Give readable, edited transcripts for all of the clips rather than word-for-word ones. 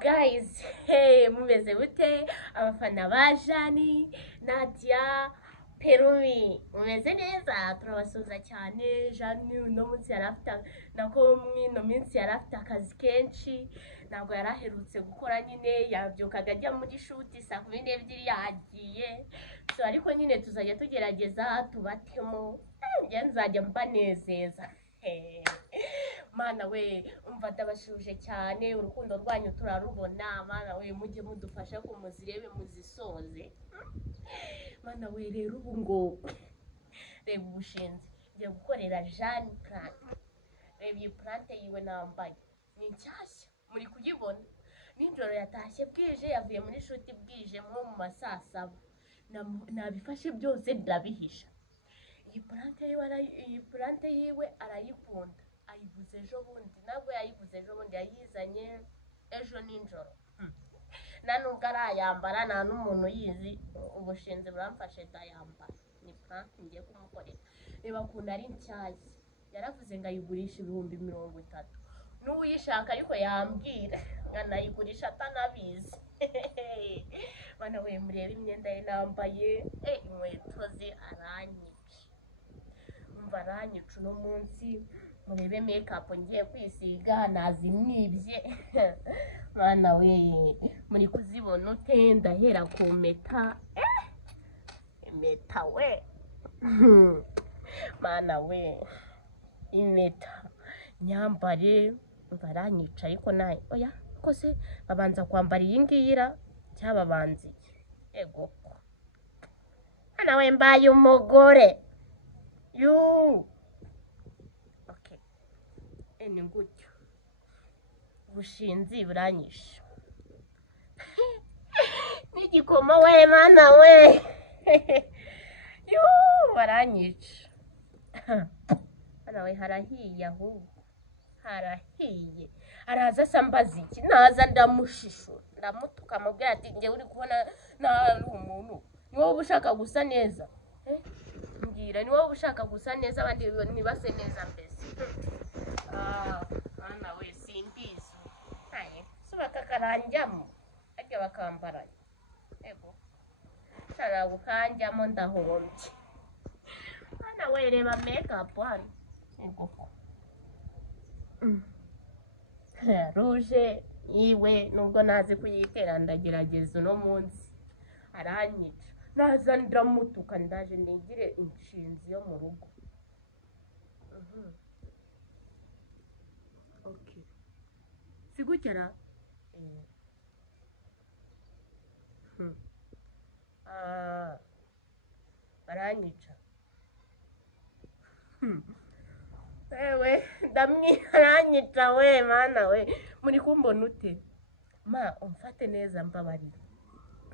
Guys, hey, mumeze bute abafana ba Jani, Nadia, Perumi, mumeze neza? Turabasuza cyane. Jani uno munsi yarafite nako no minsi yarafite akazi kenshi, ntabwo yaraherutse gukora, nyine yabyukaga ajya muri shoot saa 12 yagiye. So ariko nyine tuzajya tugerageza tubatemo, njye nzajya mbanezeza. Mana we, umva ndabashuje cyane, urukundo rwanyu turarubona. Mana we, mujye mudufasha ko muzirebe muzisoze. Mana we, rero ubu ngo reba ubushinzi ngiye gukorera Jani plant. Reba iyi plant yiwe nambaye ni nshyashya, muri kuyibona. Nijoro yatashye bwije, yavuye muri shoot bwije mu masaa 7. Nabifashe byose ndabihisha. Iyi plant yiwe arayikunda, ayibuze ejo bundi, nabwo yayibuze ejo bundi, yayizanye ejo ninjoro. Na nubwo arayambara, nta n'umuntu yizi, ubushinzi buramfashe ndayambara. Ni plant ngiye kumukorera. Reba ukuntu ari nshyashya, yaravuze ngo ayigurisha 30,000. N'uyishaka ariko yambwira nkanayigurisha atanabizi. Bana we, murebe imyenda ye nambaye, inkweto ze aranyica. Umva aranyica uno munsi. Murebe makeup ngiye kwisiga nazimwibye. Bana we, muri kuzibona ute? Ndahera ku meta. Meta we. Mana we, impeta nyambare, baranyica ariko naye oya kose babanza kwambara iyi ngiyira cyababanzi. Ego ana we, mbaye umugore yu. Okay, ni gutyo ubushinzi buranyisha. N'igikoma we, mana we. Yu, baranyica. Ana we, harahiye ahubwo, harahiye. Araza sambazi iki, naza ndamushishura, ndamutuka mubwira ati nge uri kubona na umuntu ni wowe ushaka gusa neza. Ngira ni wowe ushaka gusa neza, abandi ntibase neza mbese. Ana we, simbizi. Subaka karanjyamo ajya bakambara. Ego shara gukanjyamo ndahombye. Ana we, reba makeup hano. Ego rouge iwe nubwo nazi kuyitera ndagerageza uno munsi. Aranyica, naza ndamutuka, ndaje nigire inshinzi yo mu rugo. Okay, sigukera. Baranyica. Ewe ndamwiranyica we, mana we, muri kumbona ute? Ma umfate neza mbabarira,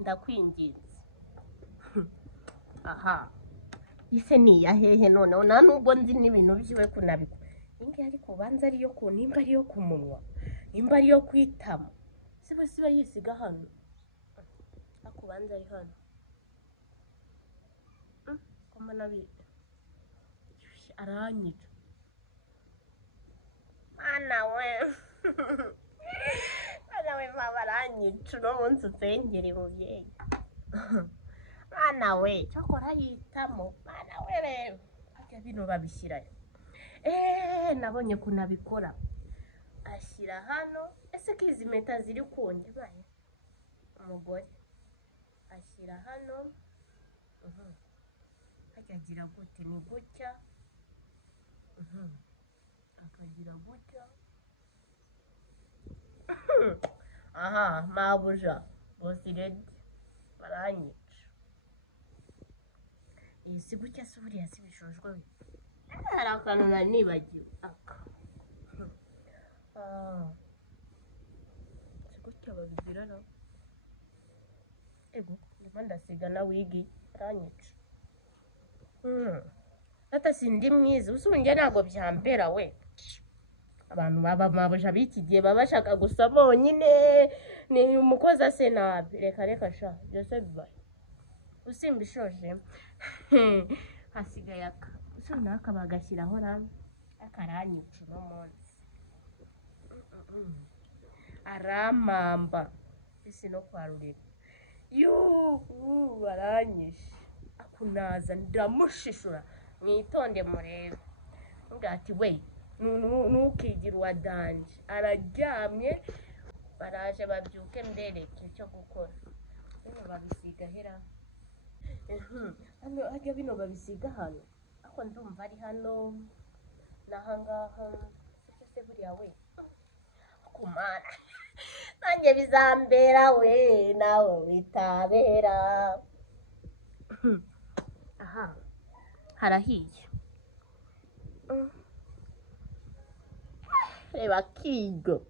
ndakwinginze. Aha, ise ni ya hehe none? Nta nubwo nzi n'ibintu byiwe kunabiko. Inge ariko banza ariyo ku nimba ariyo ku munwa, nimba ariyo kwitama, siba yisiga hano. Akubanza ari hano. Koma nabi aranyica. Ana we. Ana we, baranyica uno munsi usengere mubyeyi. Ana we, cyakora yitamo. Ana we rero ajya bino babishyirayo. Nabonye kunabikora. Ashyira hano. Ese kizi meta ziri kunjye baye umugore. Ashyira hano. Akagira gute? Ni gutya. Akagira gutya. Aha, mabuja bosiredi baranyica. Iyi si gutya se buriya si bishojwe. Hari akantu nanibagiwe aka. Si gutya babigira no. ego ndasiga na wigi aranyica ata sindi mwiza usunge nago byambera we abantu baba mabuja bikigiye babashaka gusa bonyine ni umukoza se nabi reka sha byose bibaye usimbishoje hasigaye aka usuna akabagashyiraho ram akaranyica no munsi aramamba isi no kwarurira baranyishe akunaza ndamushishura mwitonde murebe ngati we nukigira wadanje araryamye baraje babyuke mbereke cyo gukora bino babisiga hera hano ajya bino babisiga hano ako ndumva ari hano nahangaha se buriya we kumana nanjye bizambera we nawe bitabera aha harahiye reba kigo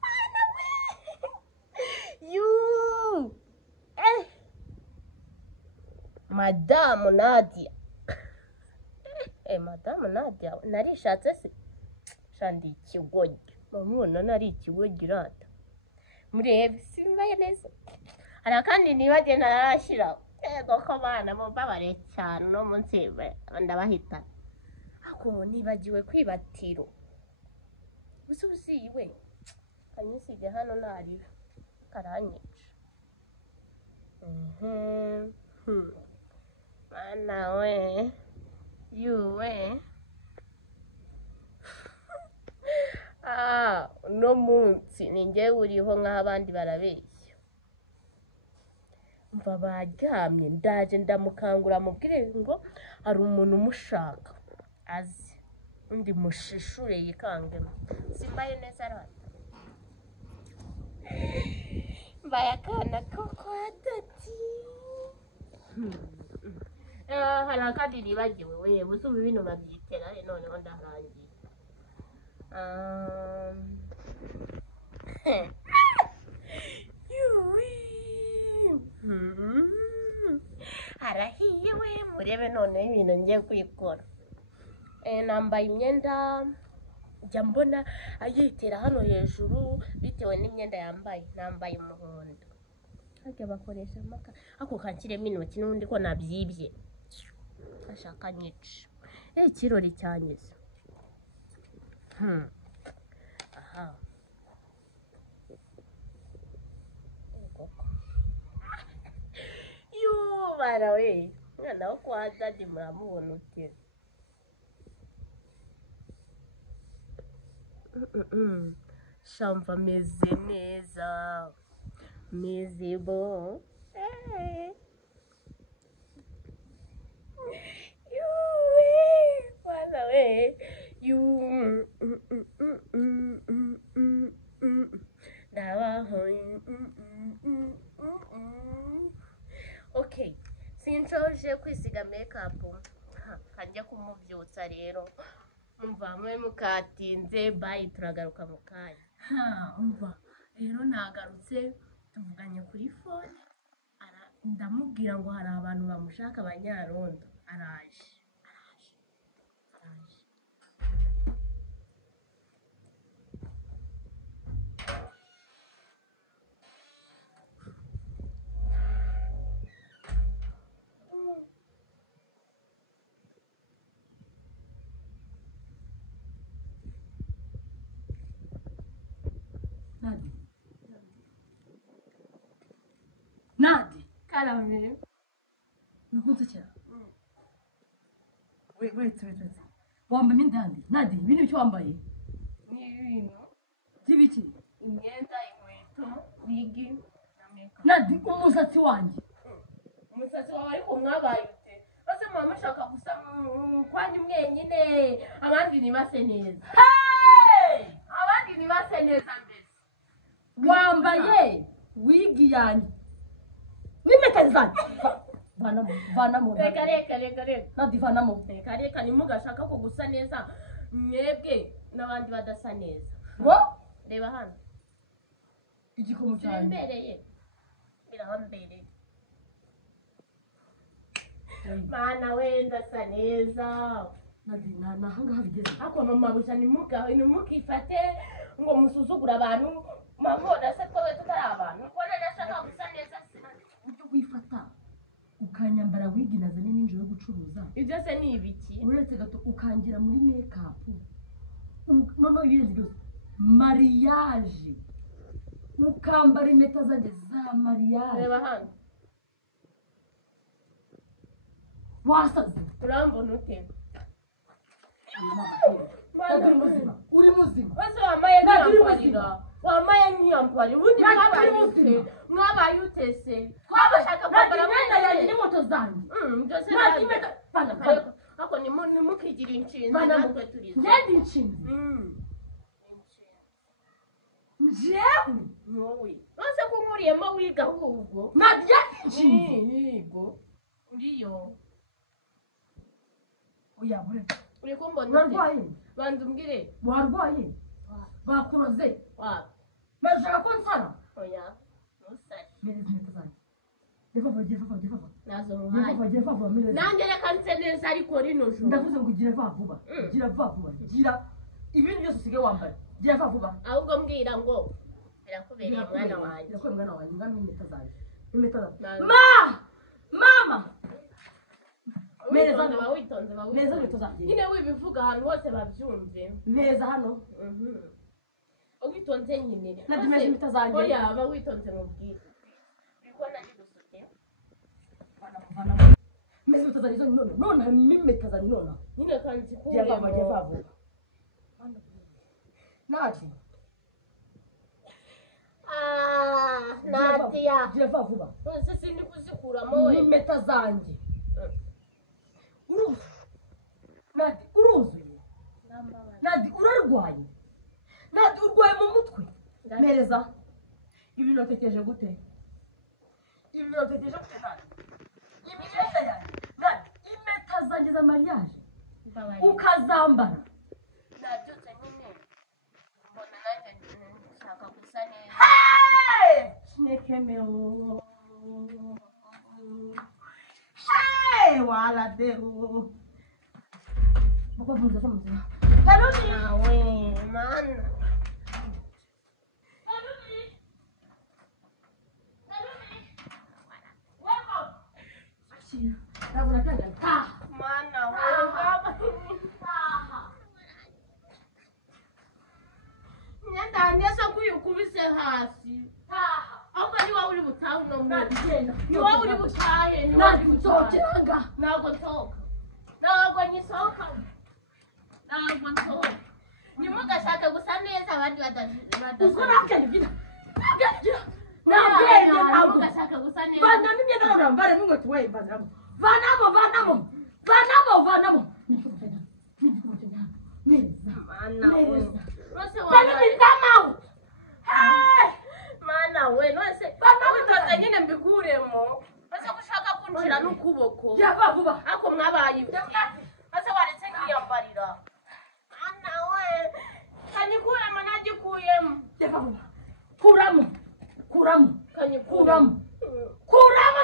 mana we Madamu Nadia Madamu Nadia narishatse se shandi ikigoryi mumubona nari ikigoryi rata murebe simbaye neza ara kandi nibaje narashira ego ko bana mubabare cyane no munsi ndabahita ako nibagiwe kwibatiro ususiwe kanyisige hano nari karanyica mana we yuwe no munsi ninjye uriho nk'abandi barabeshya mva baryamye ndaje ndamukangura mubwire ngo hari umuntu umushaka azi undi mushishure yikangemo simbaye neza rata mbaye akana koko atati hari akandi nibagiwe we busubi bino babyitera noneho ndarangiye harahiye we murebe noneho ibintu ngiye kwikora nambaye imyenda njya mbona ayitera hano hejuru bitewe n'imyenda yambaye nambaye umuhondo hajya bakoresha amaka ako kankiremo intoki n'ubundi ko nabyibye ashaka nyica ikirori cyanyuze aha bara we mwana wo kwa dadi muramubona ute shamva meze neza meze bon bana we okay sincoje kwisiga makeup kajya kumubyutsa rero umva mwe mukatinze bye turagaruka mu kanya umva rero nagarutse tuvuganye kuri phone ndamubwira ngo hari abantu bamushaka abanyarondo araje Nadi kalame nukunze cyane wait wambaye imyenda Nadi ibintu biki wambaye ni ibintu by'ibiki imyenda inkweto wigi na makeup Nadi umusatsi wanjye umusatsi wawe ariko mwabaye ute bose mama mushaka gusa kwanyu mwenyine abandi nibase neza abandi nibase neza mbese wambaye wigi yanjye nimeta zanjye vanamo reka Nadi vanamo reka nimugashaka ko gusa neza mwebwe n'abandi badasa neza ngo reba hano igikomo cyane imbereye birahambereye mana wenda sa neza Nadina nahanga bigeze ako mama buja nimukifate ngo musuzugura abantu mabona se twe tutari abantu ubona nashaka gusa neza ujye wifata ukanyambara wiginaze n'injoro yo gucuruza ibyo se ni ibiki uretse gato ukangira muri makeup none ibirenze byose mariage ukambara impeta zanjye za mariage reba hano wasaze urambona ute uri muzima bose wambaye nk'iyambarira ubundi mwabaye utese twabashaka kwambara imyenda yanjye n'imoto zanjye byose ako nimukigire inshinzi natwe turizo ngende inshinzi njyewe wowe bose ko nkuriyemo wiga ahubwo narya inshinzi yego uriyo oya bure uri kumbona urarwaye banza umbwire warwaye bakuroze wapi bashaka ko nsara oya ntusare mereza impeta zanjye Geva nazo muhaye nanjye reka nse neza ariko rino joro ndavuze ngo gira vuba gira ibintu byose usigaye wambara gira vuba ahubwo mbwira ngo birakubereye mwana wanjye ngami impeta zanjye mama witonze bawitonze neza impeta zanjye nyine wibivuga ahantu hose babyumve neza hano witonze nyine nadimeze impeta zanjye oya bawitonze mubwire uriko nari gusute meze impeta zanjye none impeta zanjye none nyine kandi gira vuba nati Nadia gira vuba nose sindi kuzikuramo we impeta zanjye uruzuye Nadi urarwaye Nadi urwaye mu mutwe mereza ibintu natekereje gute Nadi imyenda yanjye Nadi impeta zanjye za mariage ukazambara nabyutse nyine mbona nanjye nshaka gusa neza Chinekemeo wala deo Baba bunza samuzima Pelumi nawe mana mana nyenda so kuyukubise hasi ahubwo ni wowe uri butahe uno munsi ni wowe uri butahe ntabwo nsohoka nimugashaka gusa neza abandi badashaka nimugashaka gusa neza mana we nose witonze nyine mbikuremo ese gushaka kunshira n'ukuboko ako mwabaye ibyo ese waretse nkiyambarira mana we kanyikuremo nagikuyemo kuramo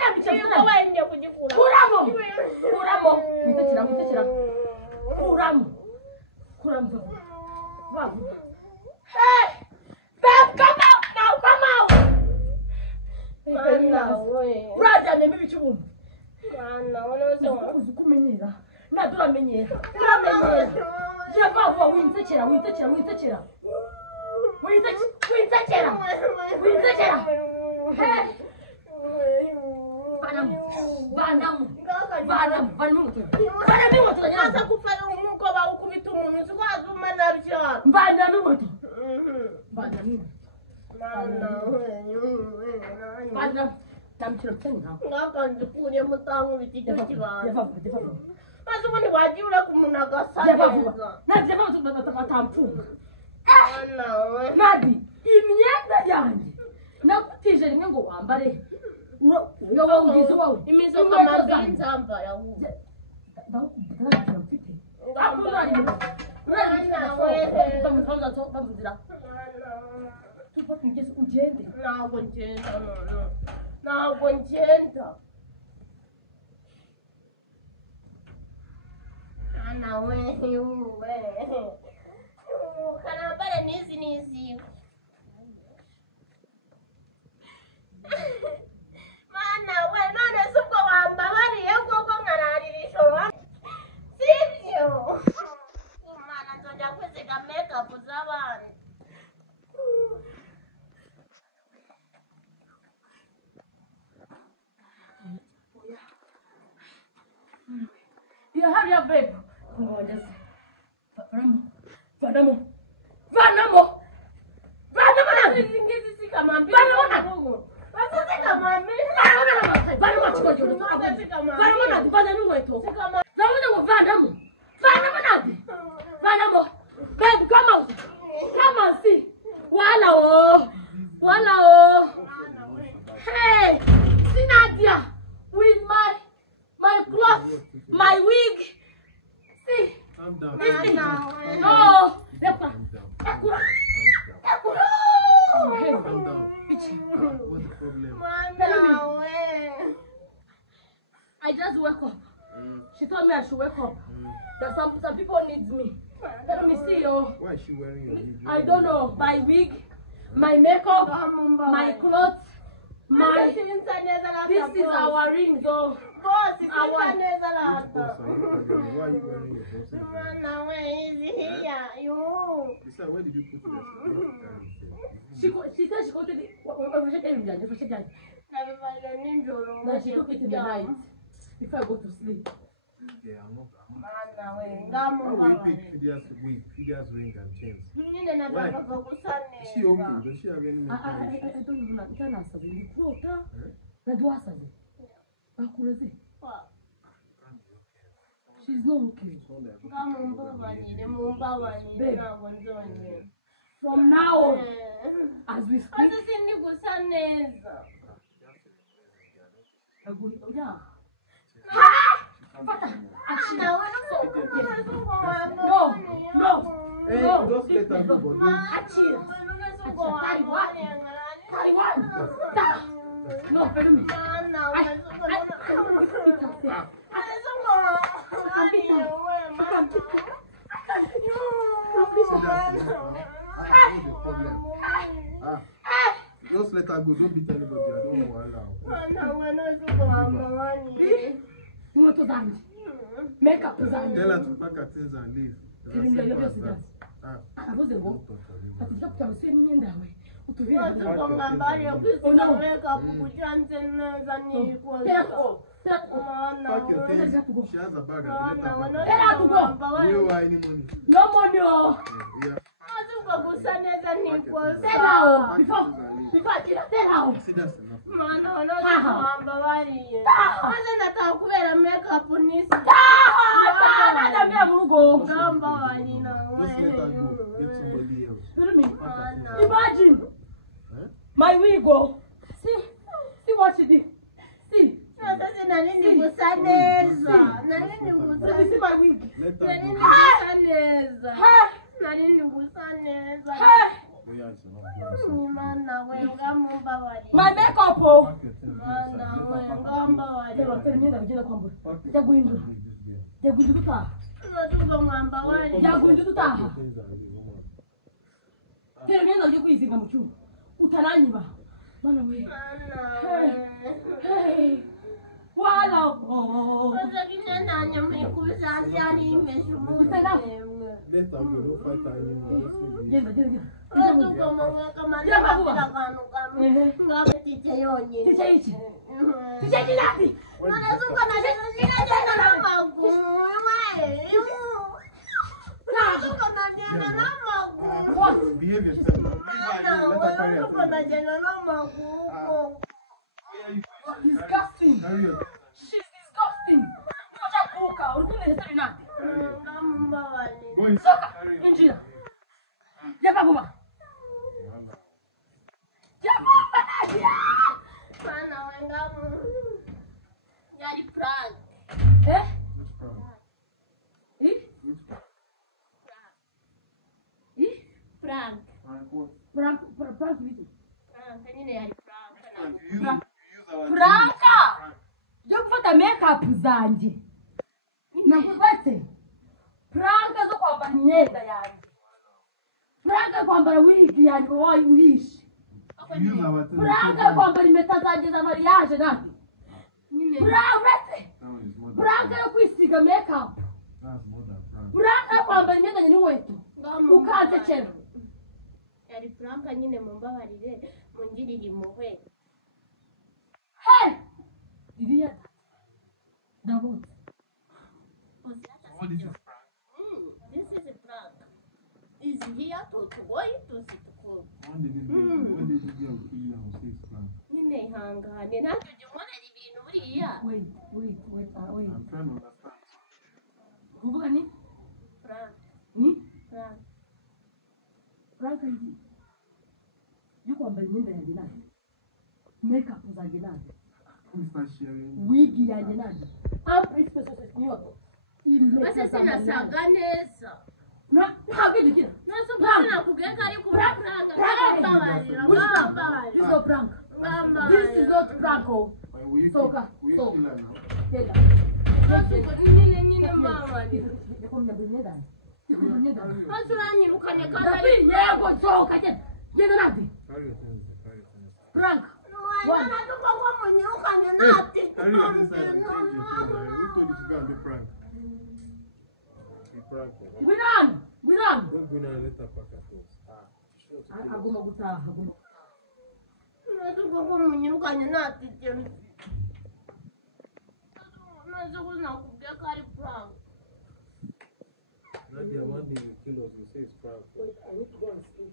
nabyo wenge kugikuramo kuramo hey babe come out mana we urajyane mu bicubumba mana we uzi kumenyera uramenyera gira vuba winsekera Nasa kufanya umuko bawukubita umuntu uzwazuma nabyo Mana tamchiro tsenga ngakanze kure mutangu bitike kibana maze ubundi wagiye urakumunagasa neza tampfunga Nadi imyenda yanjye nakutije rimwe ngo wambare uyo wawugize wawe imizoka mabiri nzambara ahubwo bamuzira tuva kumugezi ugende ntabwo ngenda ntabwo ngenda nawe yuwe kanambare n'izi mana we none se ubwo wambabariye koko nkararira ijoro sibyo mana nzongera kwisiga makeup z'abana hurry up, babe. Vanamo. Babe, come out. Come and see. Wala. Hey, see Nadia with my clothes, my wig. See. Calm down. Oh, Calm down. Calm down. What's the problem? I just woke up. She told me I should wake up. That some people need me. Let me see you. Why is she wearing your wig? I don't know. My wig, my makeup, my clothes, my. This is our ring, though. Boss, it's Which boss are you carrying? Why are you wearing your boss's ring? Besides, where did you put your She said she wanted it. Now she took it in the night before I go to sleep. Yeah, I'm not. How will you pick Fidia's wig, Fidia's ring and chains? Why? Is she okay? Does she have any mental I don't know. I can't answer the throat. I do answer it. She's not okay. From now on, as we speak, yeah. No. Hey, just let her go. Taiwan. No, follow me. What's the problem? Just let her go. Don't beat anybody. I don't want You want to dance? Make up to dance. Tell her to pack her things and leave. Don't pack your things. She has a bag. Let her Tell her to go. We don't have any money. No money. Yeah. Tell her before I kill her. Tell her. See, that's enough. Imagine my wig. See what she did. See. See my wig. Let her My makeup. Let her go. Don't fight her anymore. Behave yourself. Let her carry her things. Disgusting. Carry her. She's disgusting. Go inside. Carry her. Injira. Which problem? Eh? Which problem? prank. Prank vipi? Prank nyine yari prank Prank yo gufata makeup zanjye nakubatse prank zo kwambara imyenda yanjye prank yo kwambara wig yanjye wowe uhishe prank yo kwambara impeta zanjye za mariage nati prank yo kwisiga makeup prank yo kwambara imyenda n'inkweto ukazekera yari prank nyine mumbabarire mungirire impuhwe. Hey! Iriya ndabona. What is this prank? This is a prank. Is here to go to sit cool. When did you get prank? Nyine ihangane natwe jya umonera ibintu buriya. Wait. I'm trying to understand. Kuvuga ni? Prank. Ni? Prank. Prank hivi. Yuko kwambara imyenda yanjye nayo. Makeup zanjye nayo. Wig yanjye nayo. Ampli special nyoto. Base sinasaga neza. Ntabwo idukira. Nase base nakubwiye ko ari ku prank. This is not prank. This is not prank. Soka. Nyine mama. Base uranyirukanye kandi ari yego soka genda nati. Prank. Wana tuko ngo munyirukanye nati. Who told you to go and do prank? We run. Don't go now and let her pack at us. Agomba gutaha. Tuko ngo munyirukanye nati. Nase ko nakubwiye ko ari prank. Nadia, one day you kill us, you say it's prank. Wait, I need to go and sleep.